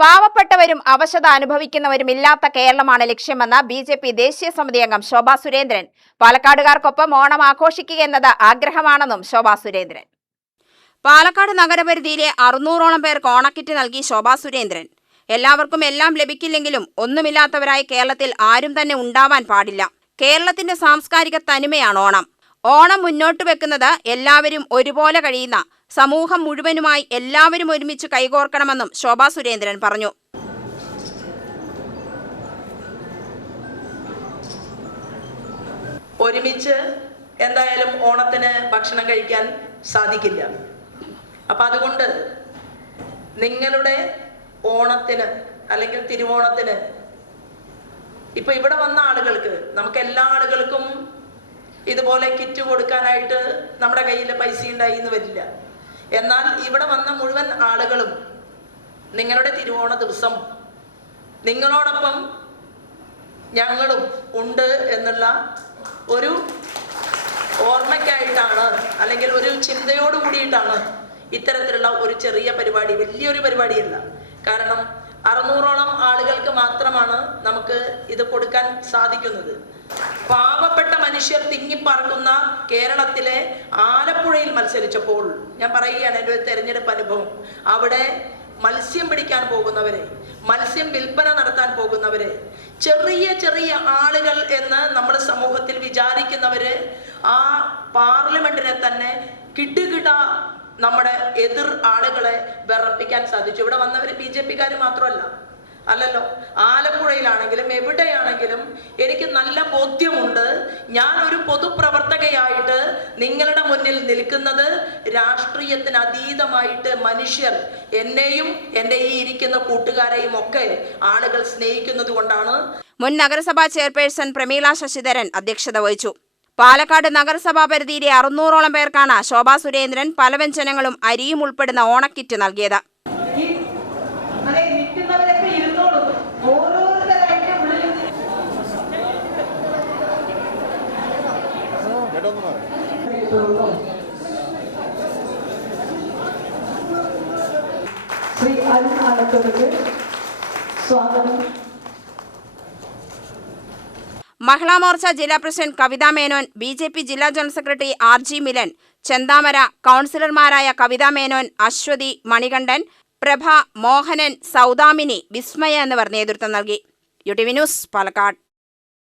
പാവപ്പെട്ടവരും അവശത അനുഭവിക്കുന്നവരും ഇല്ലാത്ത കേരളമാണ് ലക്ഷ്യമെന്ന് ബി.ജെ.പി. ദേശീയ സമിതി അംഗം ശോഭാ സുരേന്ദ്രൻ. പാലക്കാടുകാർക്കൊപ്പം ഓണം ആഘോഷിക്കുകയെന്നത് ആഗ്രഹമാണെന്നും ശോഭാ സുരേന്ദ്രൻ. പാലക്കാട് നഗരപരിധിയിലെ 600ഓളം പേർക്ക് ഓണക്കിറ്റ് നൽകി ശോഭാ സുരേന്ദ്രൻ. എല്ലാവർക്കും എല്ലാം ലഭിക്കില്ലെങ്കിലും ഒന്നുമില്ലാത്തവരായി കേരളത്തിൽ ആരും തന്നെ ഉണ്ടാവാൻ പാടില്ല. കേരളത്തിന്റെ സാംസ്കാരിക തനിമയാണ് ഓണം. ഓണം മുന്നോട്ട് വെക്കുന്നത് എല്ലാവരും ഒരുപോലെ കഴിയുന്ന സമൂഹം മുഴുവനുമായി എല്ലാവരും ഒരുമിച്ച് കൈകോർക്കണമെന്നും ശോഭാ സുരേന്ദ്രൻ പറഞ്ഞു. ഒരുമിച്ച് എന്തായാലും ഓണത്തിന് ഭക്ഷണം കഴിക്കാൻ സാധിക്കില്ല. അപ്പം അതുകൊണ്ട് നിങ്ങളുടെ ഓണത്തിന് അല്ലെങ്കിൽ തിരുവോണത്തിന് ഇപ്പൊ ഇവിടെ വന്ന ആളുകൾക്ക് നമുക്ക് എല്ലാ ആളുകൾക്കും ഇതുപോലെ കിറ്റ് കൊടുക്കാനായിട്ട് നമ്മുടെ കയ്യിൽ പൈസ ഉണ്ടായി എന്ന് വരില്ല. എന്നാൽ ഇവിടെ വന്ന മുഴുവൻ ആളുകളും നിങ്ങളുടെ തിരുവോണ ദിവസം നിങ്ങളോടൊപ്പം ഞങ്ങളും ഉണ്ട് എന്നുള്ള ഒരു ഓർമ്മയ്ക്കായിട്ടാണ് അല്ലെങ്കിൽ ഒരു ചിന്തയോട് കൂടിയിട്ടാണ് ഇത്തരത്തിലുള്ള ഒരു ചെറിയ പരിപാടി, വലിയൊരു പരിപാടിയല്ല. കാരണം 600ഓളം ആളുകൾക്ക് മാത്രമാണ് നമുക്ക് ഇത് കൊടുക്കാൻ സാധിക്കുന്നത്. പാവപ്പെട്ട മനുഷ്യർ തിങ്ങിപ്പറക്കുന്ന കേരളത്തിലെ ആലപ്പുഴയിൽ മത്സരിച്ചപ്പോൾ ഞാൻ പറയുകയാണ് എൻ്റെ ഒരു തെരഞ്ഞെടുപ്പ് അനുഭവം. അവിടെ മത്സ്യം പിടിക്കാൻ പോകുന്നവരെ, മത്സ്യം വിൽപ്പന നടത്താൻ പോകുന്നവരെ, ചെറിയ ചെറിയ ആളുകൾ എന്ന് നമ്മൾ സമൂഹത്തിൽ വിചാരിക്കുന്നവര് ആ പാർലമെന്റിനെ തന്നെ കിടുകിട നമ്മുടെ എതിർ ആളുകളെ വിറപ്പിക്കാൻ സാധിച്ചു. ഇവിടെ വന്നവര് ബി.ജെ.പിക്കാർ മാത്രമല്ല, അല്ലല്ലോ. ആലപ്പുഴയിലാണെങ്കിലും എവിടെയാണെങ്കിലും എനിക്ക് നല്ല ബോധ്യമുണ്ട്. ഞാൻ ഒരു പൊതുപ്രവർത്തകയായിട്ട് നിങ്ങളുടെ മുന്നിൽ നിൽക്കുന്നത് രാഷ്ട്രീയത്തിന് അതീതമായിട്ട് മനുഷ്യർ എന്നെയും എൻ്റെ ഈ ഇരിക്കുന്ന കൂട്ടുകാരെയും ഒക്കെ ആളുകൾ സ്നേഹിക്കുന്നത് കൊണ്ടാണ്. മുൻ നഗരസഭാ ചെയർപേഴ്സൺ പ്രമീള ശശിധരൻ അധ്യക്ഷത വഹിച്ചു. പാലക്കാട് നഗരസഭാ പരിധിയിലെ 600ഓളം പേർക്കാണ് ശോഭാ സുരേന്ദ്രൻ പലവ്യഞ്ജനങ്ങളും അരിയും ഉൾപ്പെടുന്ന ഓണക്കിറ്റ് നൽകിയത്. ശ്രീ അരുൺ ആലത്തോടക്ക് സ്വാഗതം. മഹിളാ മോർച്ച ജില്ലാ പ്രസിഡന്റ് കവിത മേനോൻ, ബി.ജെ.പി. ജില്ലാ ജനറൽ സെക്രട്ടറി ആർ.ജി. മിലൻ, ചെന്താമര കൗൺസിലർമാരായ കവിത മേനോൻ, അശ്വതി, മണികണ്ഠൻ, പ്രഭ, മോഹനൻ, സൗദാമിനി, വിസ്മയ എന്നിവർ നേതൃത്വം നൽകി. യു.ടി.വി. ന്യൂസ്, പാലക്കാട്.